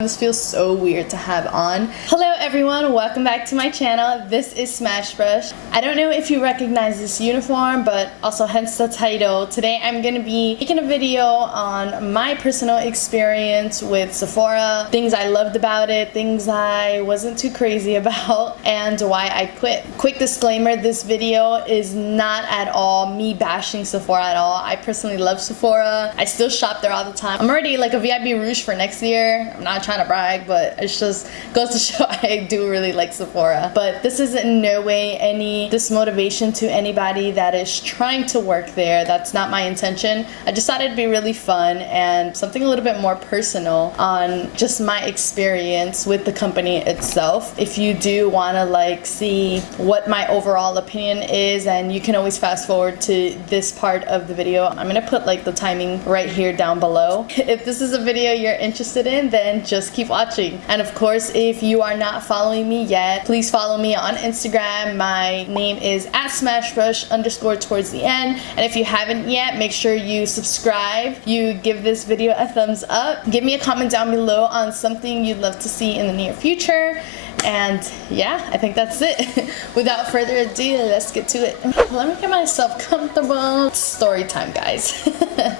This feels so weird to have on. Hello everyone, welcome back to my channel. This is Smashbrush. I don't know if you recognize this uniform, but also hence the title. Today I'm gonna be making a video on my personal experience with Sephora, things I loved about it, things I wasn't too crazy about, and why I quit. Quick disclaimer, this video is not at all me bashing Sephora at all. I personally love Sephora. I still shop there all the time. I'm already like a VIP Rouge for next year. I'm not trying to brag, but it's just goes to show I do really like Sephora. But this is in no way any dismotivation to anybody that is trying to work there. That's not my intention. I just thought it'd be really fun and something a little bit more personal on just my experience with the company itself. If you do want to like see what my overall opinion is, and you can always fast forward to this part of the video. I'm gonna put like the timing right here down below. If this is a video you're interested in, then just keep watching. And of course, if you are not following me yet, please follow me on Instagram. My name is @smashbrush_ towards the end. And if you haven't yet, make sure you subscribe, you give this video a thumbs up, give me a comment down below on something you'd love to see in the near future. And yeah, I think that's it. Without further ado, let's get to it. Let me get myself comfortable. Story time, guys.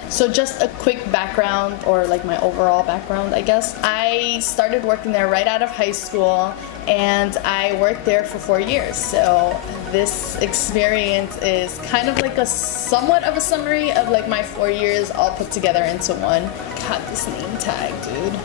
So just a quick background, or like my overall background, I guess. I started working there right out of high school, and I worked there for 4 years. So this experience is kind of like a somewhat of a summary of like my 4 years all put together into one. God, this name tag, dude.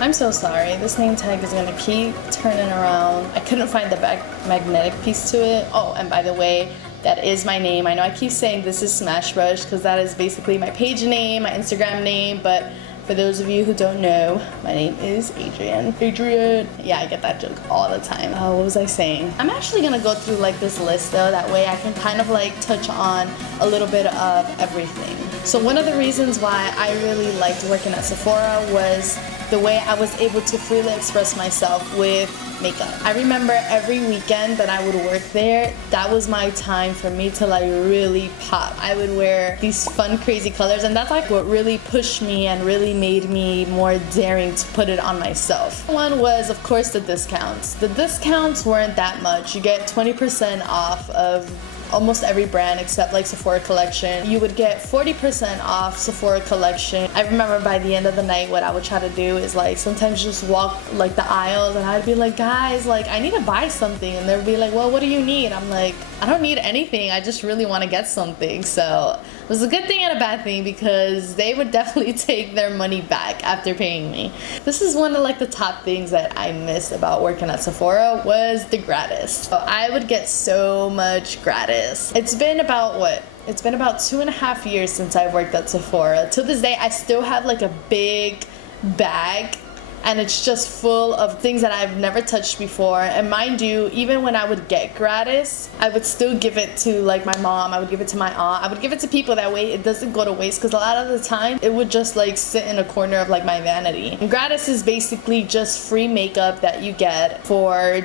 I'm so sorry. This name tag is gonna keep turning around. I couldn't find the back magnetic piece to it. Oh, and by the way, that is my name. I know I keep saying this is Smashbrush because that is basically my page name, my Instagram name, but for those of you who don't know, my name is Adrian. Adrian. Yeah, I get that joke all the time. What was I saying? I'm actually gonna go through like this list though, that way I can kind of like touch on a little bit of everything. So one of the reasons why I really liked working at Sephora was the way I was able to freely express myself with makeup. I remember every weekend that I would work there, that was my time for me to like really pop. I would wear these fun, crazy colors, and that's like what really pushed me and really made me more daring to put it on myself. One was, of course, the discounts. The discounts weren't that much. You get 20% off of almost every brand except like Sephora collection. You would get 40% off Sephora collection. I remember by the end of the night, what I would try to do is like sometimes just walk like the aisles, and I'd be like, guys, like I need to buy something, and they'd be like, well, what do you need? I'm like, I don't need anything, I just really want to get something. So it was a good thing and a bad thing, because they would definitely take their money back after paying me. This is one of like the top things that I missed about working at Sephora was the gratis. So I would get so much gratis. It's been about what? It's been about 2.5 years since I worked at Sephora. To this day, I still have like a big bag, and it's just full of things that I've never touched before. And mind you, even when I would get gratis, I would still give it to like my mom, I would give it to my aunt, I would give it to people, that way it doesn't go to waste, because a lot of the time it would just like sit in a corner of like my vanity. And gratis is basically just free makeup that you get for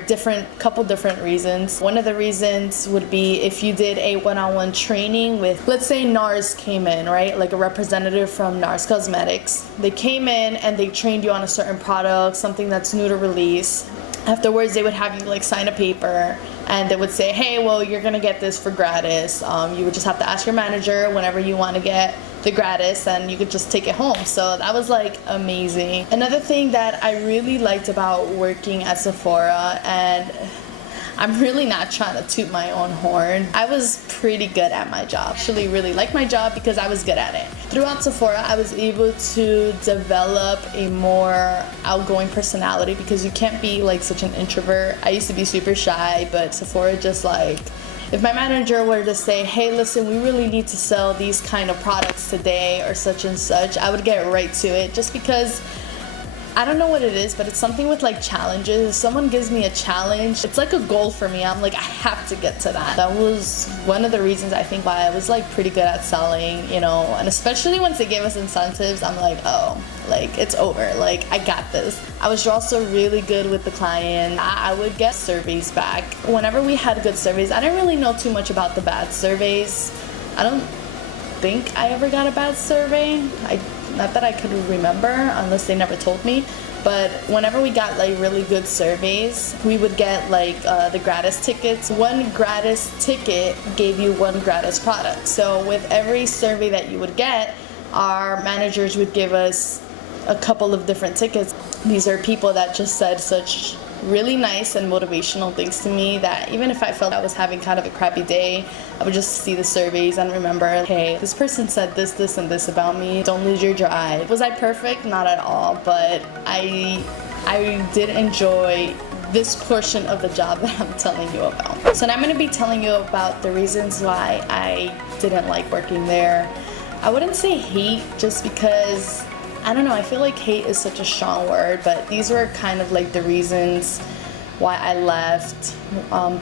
couple different reasons. One of the reasons would be if you did a one-on-one training with, let's say NARS came in, right? Like a representative from NARS Cosmetics. They came in and they trained you on a certain product, something that's new to release. Afterwards, they would have you like sign a paper, and they would say, hey, well, you're gonna get this for gratis. You would just have to ask your manager whenever you want to get the gratis, and you could just take it home. So that was like amazing. Another thing that I really liked about working at Sephora, and I'm really not trying to toot my own horn, I was pretty good at my job. Actually really liked my job because I was good at it. Throughout Sephora, I was able to develop a more outgoing personality, because you can't be like such an introvert. I used to be super shy, but Sephora just like, if my manager were to say, hey, listen, we really need to sell these kind of products today or such and such, I would get right to it, just because I don't know what it is, but it's something with like challenges. If someone gives me a challenge, it's like a goal for me. I'm like, I have to get to that. That was one of the reasons I think why I was like pretty good at selling, you know, and especially once they gave us incentives, I'm like, oh, like it's over, like I got this. I was also really good with the client. I would get surveys back. Whenever we had good surveys, I didn't really know too much about the bad surveys. I don't think I ever got a bad survey. Not that I could remember, unless they never told me. But whenever we got like really good surveys, we would get like the gratis tickets. One gratis ticket gave you one gratis product. So with every survey that you would get, our managers would give us a couple of different tickets. These are people that just said such really nice and motivational things to me that even if I felt I was having kind of a crappy day, I would just see the surveys and remember, hey, this person said this, this, and this about me. Don't lose your drive. Was I perfect? Not at all, but I did enjoy this portion of the job that I'm telling you about. So now I'm going to be telling you about the reasons why I didn't like working there. I wouldn't say hate, just because I don't know, I feel like hate is such a strong word, but these were kind of like the reasons why I left,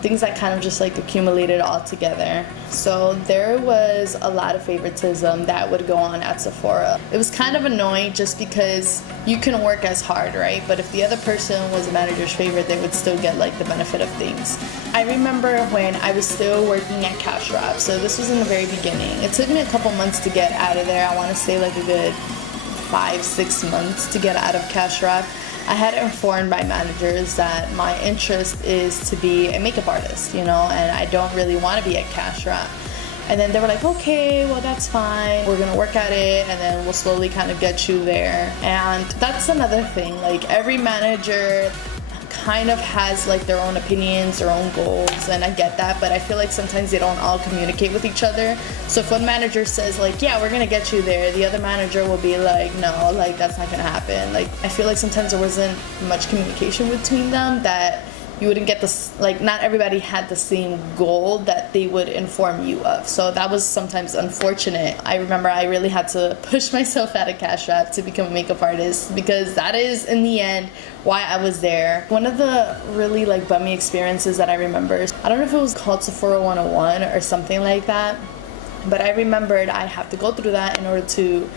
things that kind of just like accumulated all together. So there was a lot of favoritism that would go on at Sephora. It was kind of annoying just because you can work as hard, right? But if the other person was a manager's favorite, they would still get like the benefit of things. I remember when I was still working at Cash Wrap, so this was in the very beginning. It took me a couple months to get out of there. I want to say like a good 5-6 months to get out of Cash Wrap. I had informed my managers that my interest is to be a makeup artist, you know, and I don't really want to be at Cash Wrap. And then they were like, okay, well, that's fine. We're gonna work at it, and then we'll slowly kind of get you there. And that's another thing. Like, every manager kind of has like their own opinions, their own goals, and I get that, but I feel like sometimes they don't all communicate with each other. So if one manager says like, yeah, we're gonna get you there, the other manager will be like, no, like that's not gonna happen. Like, I feel like sometimes there wasn't much communication between them, that you wouldn't get this, like, not everybody had the same goal that they would inform you of. So that was sometimes unfortunate. I remember I really had to push myself out of Cash Wrap to become a makeup artist, because that is in the end why I was there. One of the really like bummy experiences that I remember, I don't know if it was called Sephora 101 or something like that, but I remembered I have to go through that in order to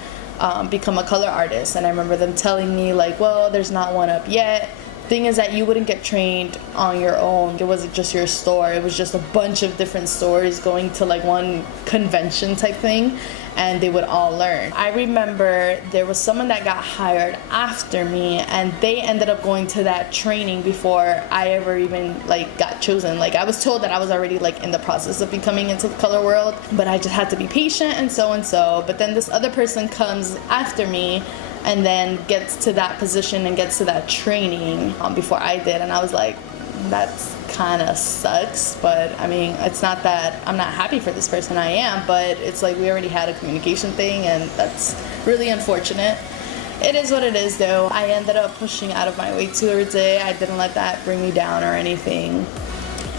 become a color artist. And I remember them telling me like, well, there's not one up yet. Thing is that you wouldn't get trained on your own. It wasn't just your store. It was just a bunch of different stores going to like one convention type thing, and they would all learn. I remember there was someone that got hired after me, and they ended up going to that training before I ever even like got chosen. Like, I was told that I was already like in the process of becoming into the color world, but I just had to be patient and so. But then this other person comes after me and then gets to that position and gets to that training before I did, and I was like, that's kind of sucks. But I mean, it's not that I'm not happy for this person, I am, but it's like we already had a communication thing, and that's really unfortunate. It is what it is though. I ended up pushing out of my way towards it. I didn't let that bring me down or anything.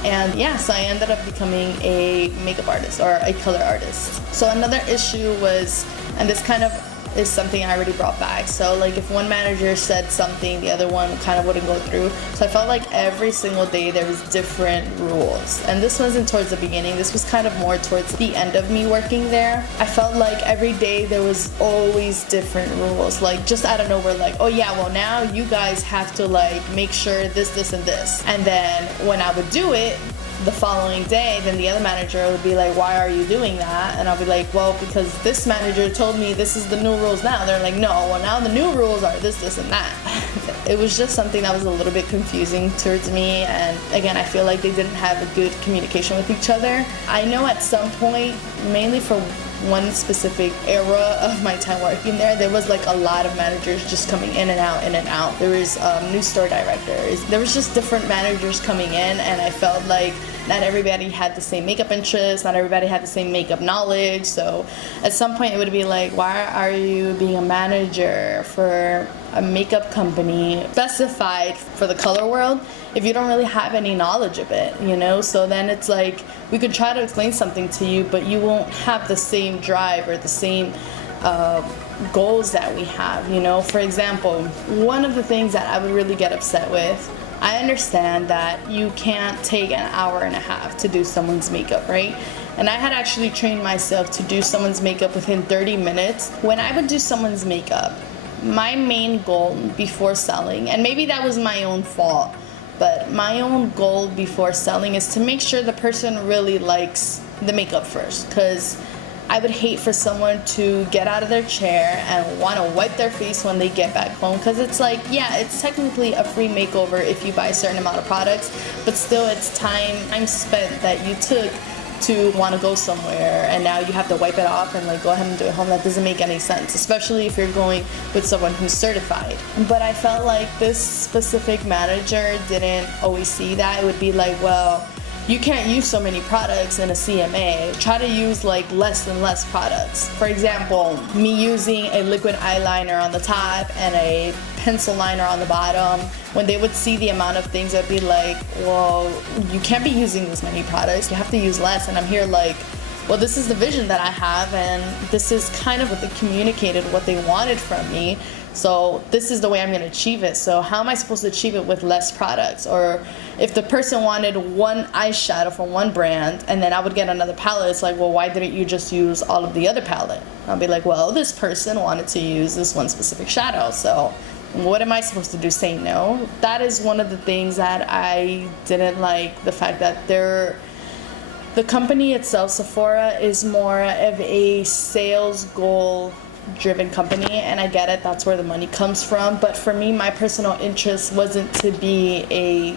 And yeah, so I ended up becoming a makeup artist or a color artist. So another issue was, and this kind of is something I already brought back. So like if one manager said something, the other one kind of wouldn't go through. So I felt like every single day there was different rules. And this wasn't towards the beginning. This was kind of more towards the end of me working there. I felt like every day there was always different rules. Like just out of nowhere, like, oh yeah, well now you guys have to like make sure this, this, and this. And then when I would do it, the following day, then the other manager would be like, why are you doing that? And I'll be like, well, because this manager told me this is the new rules now. They're like, no, well now the new rules are this, this, and that. It was just something that was a little bit confusing towards me, and again, I feel like they didn't have a good communication with each other. I know at some point, mainly for one specific era of my time working there was like a lot of managers just coming in and out, in and out. There was new store directors. There was just different managers coming in, and I felt like not everybody had the same makeup interests, not everybody had the same makeup knowledge. So at some point it would be like, why are you being a manager for a makeup company specified for the color world if you don't really have any knowledge of it, you know? So then it's like, we could try to explain something to you, but you won't have the same drive or the same goals that we have, you know? For example, one of the things that I would really get upset with, I understand that you can't take an hour and a half to do someone's makeup, right? And I had actually trained myself to do someone's makeup within 30 minutes. When I would do someone's makeup, my main goal before selling, and maybe that was my own fault, but my own goal before selling is to make sure the person really likes the makeup first. Because I would hate for someone to get out of their chair and want to wipe their face when they get back home, because it's like, yeah, it's technically a free makeover if you buy a certain amount of products, but still it's time spent that you took to want to go somewhere, and now you have to wipe it off and like go ahead and do it home. That doesn't make any sense, especially if you're going with someone who's certified. But I felt like this specific manager didn't always see that. It would be like, well, you can't use so many products in a CMA. Try to use like less and less products. For example, me using a liquid eyeliner on the top and a pencil liner on the bottom, when they would see the amount of things, I'd be like, well, you can't be using this many products. You have to use less. And I'm here like, well, this is the vision that I have, and this is kind of what they communicated, what they wanted from me. So this is the way I'm going to achieve it. So how am I supposed to achieve it with less products? Or if the person wanted one eyeshadow from one brand and then I would get another palette, it's like, well, why didn't you just use all of the other palette? I'll be like, well, this person wanted to use this one specific shadow, so what am I supposed to do? Say no? That is one of the things that I didn't like, the fact that the company itself, Sephora, is more of a sales goal driven company, and I get it, that's where the money comes from. But for me, my personal interest wasn't to be a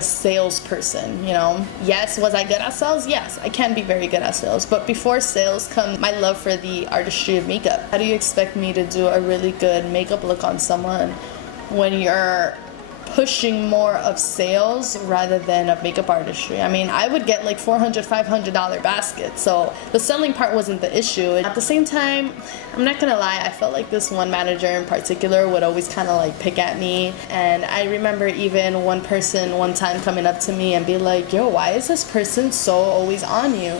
salesperson, you know. Yes, was I good at sales? Yes, I can be very good at sales, but before sales comes my love for the artistry of makeup. How do you expect me to do a really good makeup look on someone when you're pushing more of sales rather than of makeup artistry? I mean, I would get like $400, $500 baskets, so the selling part wasn't the issue. At the same time, I'm not gonna lie, I felt like this one manager in particular would always kind of like pick at me. And I remember even one person one time coming up to me and be like, yo, why is this person so always on you?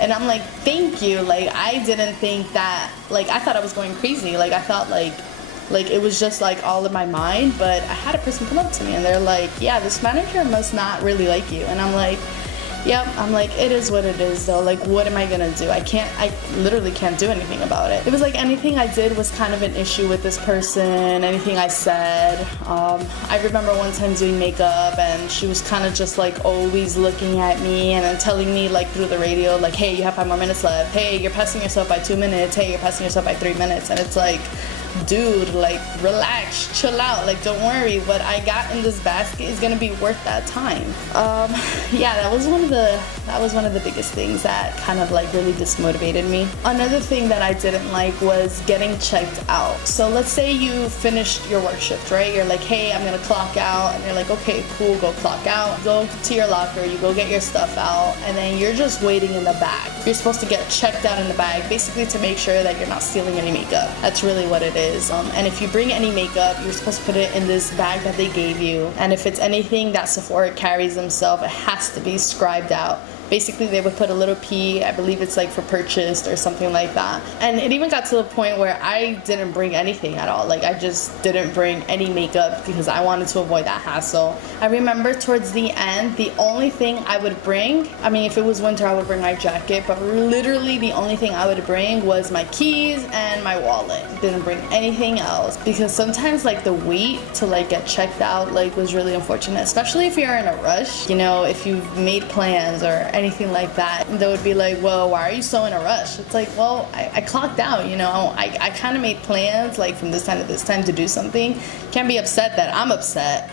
And I'm like, thank you. Like, I didn't think that, like, I thought I was going crazy. Like, I thought like it was just like all in my mind. But I had a person come up to me and they're like, yeah, this manager must not really like you. And I'm like, yep. I'm like, it is what it is though. Like, what am I gonna do? I literally can't do anything about it. It was like anything I did was kind of an issue with this person, anything I said. I remember one time doing makeup and she was kind of just like always looking at me and then telling me like through the radio, like, hey, you have 5 more minutes left. Hey, you're passing yourself by 2 minutes. Hey, you're passing yourself by 3 minutes. And it's like, dude, like, relax, chill out, like, don't worry, what I got in this basket is gonna be worth that time. Yeah, that was one of the biggest things that kind of like really dismotivated me. Another thing that I didn't like was getting checked out. So let's say you finished your work shift, right? You're like, hey, I'm gonna clock out, and you're like, okay, cool, go clock out, go to your locker, you go get your stuff out, and then you're just waiting in the bag. You're supposed to get checked out in the bag, basically to make sure that you're not stealing any makeup. That's really what it is. And if you bring any makeup, you're supposed to put it in this bag that they gave you. And if it's anything that Sephora carries themselves, it has to be scribed out. Basically, they would put a little P, I believe it's like for purchased or something like that. And it even got to the point where I didn't bring anything at all. Like, I just didn't bring any makeup because I wanted to avoid that hassle. I remember towards the end, the only thing I would bring, I mean, if it was winter, I would bring my jacket, but literally the only thing I would bring was my keys and my wallet. Didn't bring anything else, because sometimes like the wait to like get checked out like was really unfortunate, especially if you're in a rush. You know, if you've made plans or anything like that, they would be like, well, why are you so in a rush? It's like, well, I clocked out, you know, I kind of made plans like from this time to this time to do something. Can't be upset that I'm upset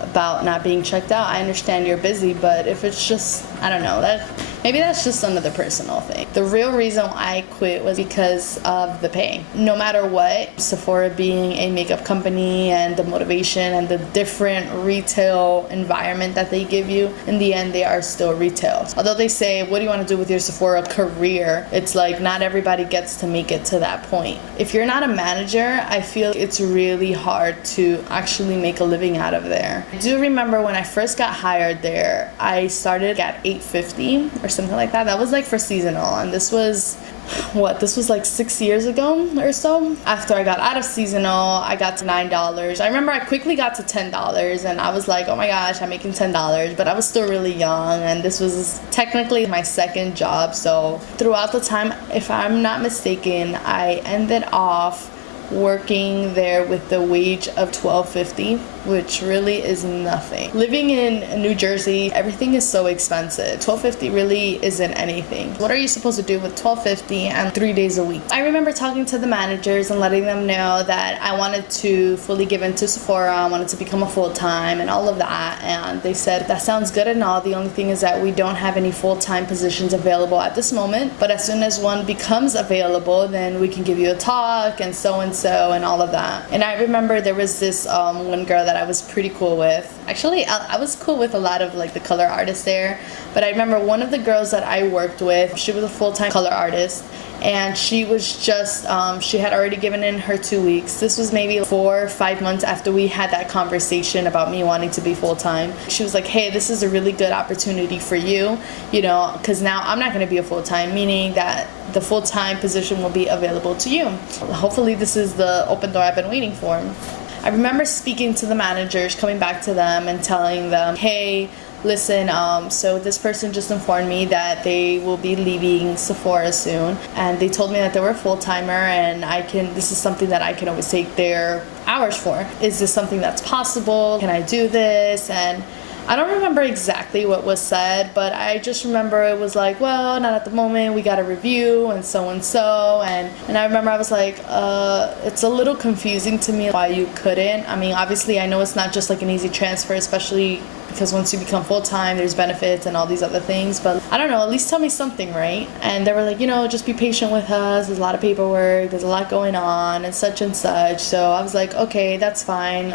about not being checked out. I understand you're busy, but if it's just, I don't know, that maybe that's just another personal thing. The real reason I quit was because of the pay. No matter what, Sephora being a makeup company and the motivation and the different retail environment that they give you, in the end they are still retail. Although they say, what do you want to do with your Sephora career? It's like not everybody gets to make it to that point. If you're not a manager, I feel it's really hard to actually make a living out of there. I do remember when I first got hired there, I started at $8.50 or something like that. That was like for seasonal, and this was like 6 years ago or so. After I got out of seasonal, I got to $9. I remember I quickly got to $10, and I was like, oh my gosh, I'm making $10, but I was still really young, and this was technically my second job. So throughout the time, if I'm not mistaken, I ended off working there with the wage of $12.50. which really is nothing. Living in New Jersey, everything is so expensive. $12.50 really isn't anything. What are you supposed to do with $12.50 and 3 days a week? I remember talking to the managers and letting them know that I wanted to fully give into Sephora, I wanted to become a full-time and all of that, and they said that sounds good and all. The only thing is that we don't have any full-time positions available at this moment, but as soon as one becomes available, then we can give you a talk and so and all of that. And I remember there was this one girl that I was pretty cool with. Actually, I was cool with a lot of like the color artists there, but I remember one of the girls that I worked with, she was a full-time color artist, and she was just, she had already given in her 2 weeks. This was maybe 4 or 5 months after we had that conversation about me wanting to be full-time. She was like, hey, this is a really good opportunity for you, you know, because now I'm not going to be a full-time, meaning that the full-time position will be available to you. Hopefully this is the open door I've been waiting for. I remember speaking to the managers, coming back to them and telling them, hey, listen, so this person just informed me that they will be leaving Sephora soon, and they told me that they were a full-timer, and this is something that I can always take their hours for. Is this something that's possible? Can I do this? And I don't remember exactly what was said, but I just remember it was like, well, not at the moment, we got a review and so, and I remember I was like, it's a little confusing to me why you couldn't. I mean, obviously I know it's not just like an easy transfer, especially because once you become full-time, there's benefits and all these other things, but I don't know, at least tell me something, right? And they were like, you know, just be patient with us, there's a lot of paperwork, there's a lot going on, and such. So I was like, okay, that's fine,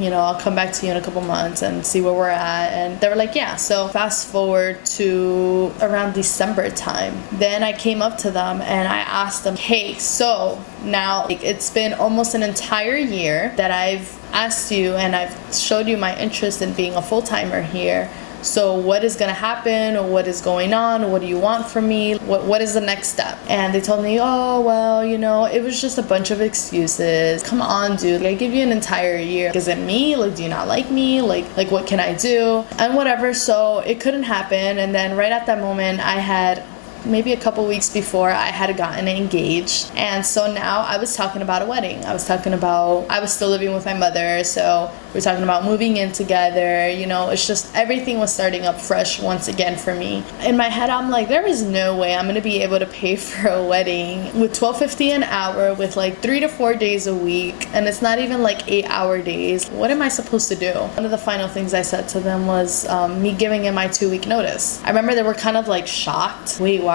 you know, I'll come back to you in a couple months and see where we're at. And they were like, yeah. So fast forward to around December time, then I came up to them and I asked them, hey, so now like, it's been almost an entire year that I've asked you and I've showed you my interest in being a full-timer here. So what is gonna happen, or what is going on, or what do you want from me? What is the next step? And they told me, oh, well, you know, it was just a bunch of excuses. Come on, dude, I give you an entire year. Is it me? Like, do you not like me? Like what can I do? And whatever, so it couldn't happen. And then right at that moment, I had maybe a couple weeks before I had gotten engaged, and so now I was talking about a wedding. I was still living with my mother, so we're talking about moving in together, you know. It's just everything was starting up fresh once again for me. In my head, I'm like, there is no way I'm gonna be able to pay for a wedding with $12.50 an hour, with like 3 to 4 days a week, and it's not even like 8-hour days. What am I supposed to do? One of the final things I said to them was me giving in my 2-week notice. I remember they were kind of like shocked. Wait, why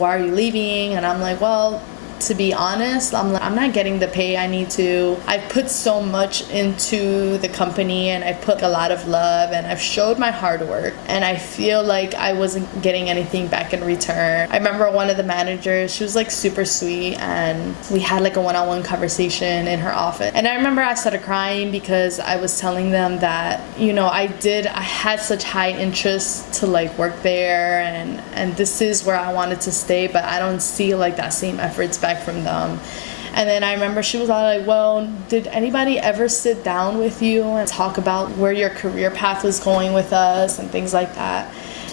are you leaving? And I'm like, well, to be honest, I'm not getting the pay I need to. I put so much into the company, and I put a lot of love, and I've showed my hard work, and I feel like I wasn't getting anything back in return. I remember one of the managers, she was like super sweet, and we had like a one-on-one conversation in her office. And I remember I started crying because I was telling them that, you know, I had such high interest to like work there, and this is where I wanted to stay, but I don't see like that same efforts back from them. And then I remember she was all like, well, did anybody ever sit down with you and talk about where your career path was going with us and things like that?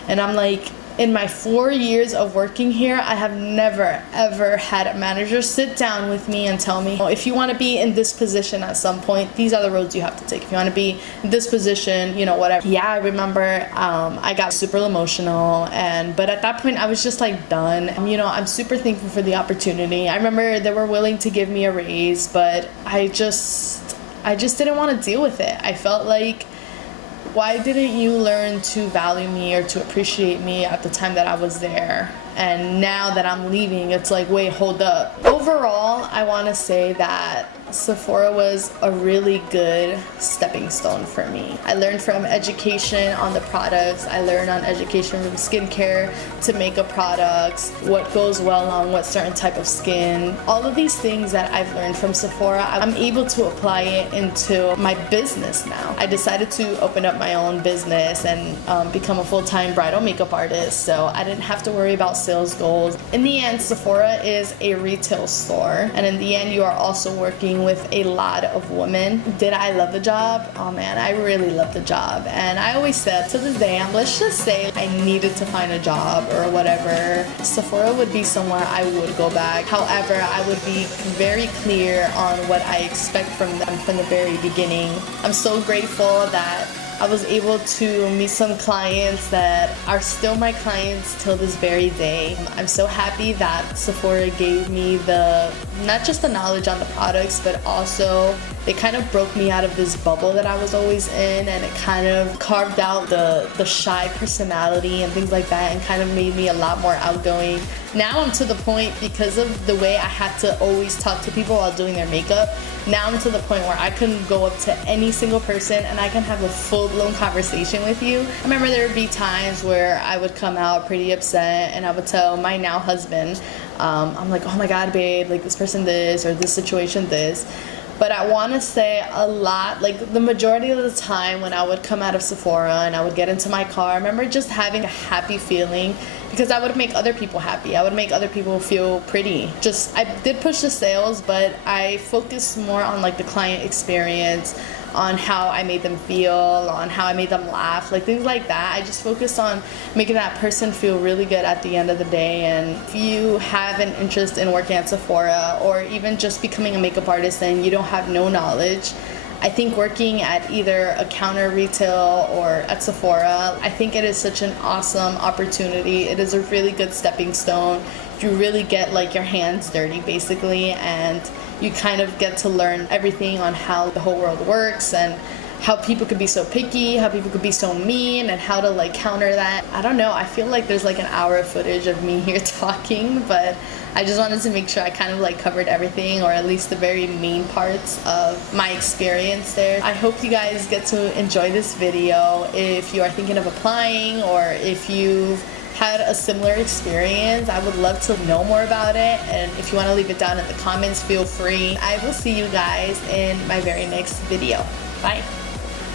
And I'm like, in my 4 years of working here, I have never, ever had a manager sit down with me and tell me, oh, if you want to be in this position at some point, these are the roads you have to take. If you want to be in this position, you know, whatever. Yeah, I remember I got super emotional, but at that point, I was just like done. You know, I'm super thankful for the opportunity. I remember they were willing to give me a raise, but I just didn't want to deal with it. I felt like, why didn't you learn to value me or to appreciate me at the time that I was there? And now that I'm leaving, it's like, wait, hold up. Overall, I want to say that Sephora was a really good stepping stone for me. I learned from education on the products. I learned on education from skincare to makeup products, what goes well on what certain type of skin. All of these things that I've learned from Sephora, I'm able to apply it into my business now. I decided to open up my own business and become a full-time bridal makeup artist, so I didn't have to worry about sales goals. In the end, Sephora is a retail store, and in the end, you are also working working with a lot of women. Did I love the job? Oh man, I really love the job. And I always said, to this day, let's just say I needed to find a job or whatever, Sephora would be somewhere I would go back. However, I would be very clear on what I expect from them from the very beginning. I'm so grateful that I was able to meet some clients that are still my clients till this very day. I'm so happy that Sephora gave me not just the knowledge on the products, but also they kind of broke me out of this bubble that I was always in, and it kind of carved out the shy personality and things like that, and kind of made me a lot more outgoing. Now I'm to the point, because of the way I had to always talk to people while doing their makeup, now I'm to the point where I can go up to any single person and I can have a full-blown conversation with you. I remember there would be times where I would come out pretty upset and I would tell my now husband, I'm like, oh my god babe, like this person this, or this situation this. But I want to say a lot, like the majority of the time when I would come out of Sephora and I would get into my car, I remember just having a happy feeling, because I would make other people happy. I would make other people feel pretty. I did push the sales, but I focused more on like the client experience, on how I made them feel, on how I made them laugh, like things like that. I just focused on making that person feel really good at the end of the day. And if you have an interest in working at Sephora, or even just becoming a makeup artist and you don't have no knowledge, I think working at either a counter retail or at Sephora, I think it is such an awesome opportunity. It is a really good stepping stone. You really get like your hands dirty basically, and you kind of get to learn everything on how the whole world works, and how people could be so picky, how people could be so mean, and how to like counter that. I don't know, I feel like there's like an hour of footage of me here talking, but I just wanted to make sure I kind of like covered everything, or at least the very main parts of my experience there. I hope you guys get to enjoy this video. If you are thinking of applying, or if you've had a similar experience, I would love to know more about it. And if you want to leave it down in the comments, feel free. I will see you guys in my very next video. Bye.